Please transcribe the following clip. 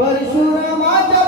परशुरामाच्या